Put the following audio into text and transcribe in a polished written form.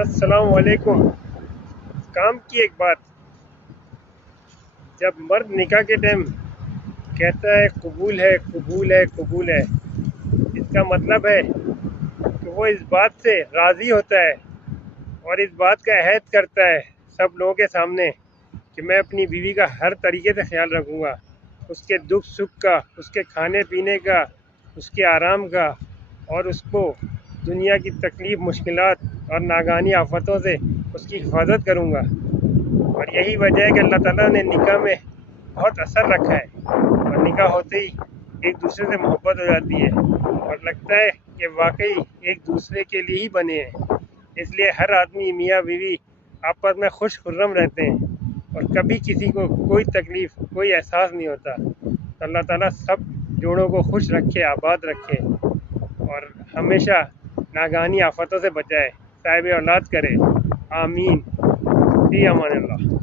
السلام علیکم۔ کام کی ایک بات، جب مرد نکاح کے ٹائم کہتا ہے قبول ہے قبول ہے قبول ہے، اس کا مطلب ہے کہ وہ اس بات سے راضی ہوتا ہے اور اس بات کا عہد کرتا ہے سب لوگوں کے سامنے کہ میں اپنی بیوی کا ہر طریقے سے خیال رکھوں گا، اس کے دکھ سکھ کا، اس کے کھانے پینے کا، اس کے آرام کا، اور اس کو دنیا کی تکلیف، مشکلات اور ناگہانی آفتوں سے اس کی حفاظت کروں گا۔ اور یہی وجہ ہے کہ اللہ تعالیٰ نے نکاح میں بہت اثر رکھا ہے، اور نکاح ہوتے ہی ایک دوسرے سے محبت ہو جاتی ہے اور لگتا ہے کہ واقعی ایک دوسرے کے لیے ہی بنے ہیں۔ اس لیے ہر آدمی، میاں بیوی، آپس میں خوش خرم رہتے ہیں اور کبھی کسی کو کوئی تکلیف، کوئی احساس نہیں ہوتا۔ تو اللہ تعالیٰ سب جوڑوں کو خوش رکھے، آباد رکھے اور ہمیشہ ناگہانی آفتوں سے بچائے، صاحب اولاد کرے۔ آمین، فی امان اللہ۔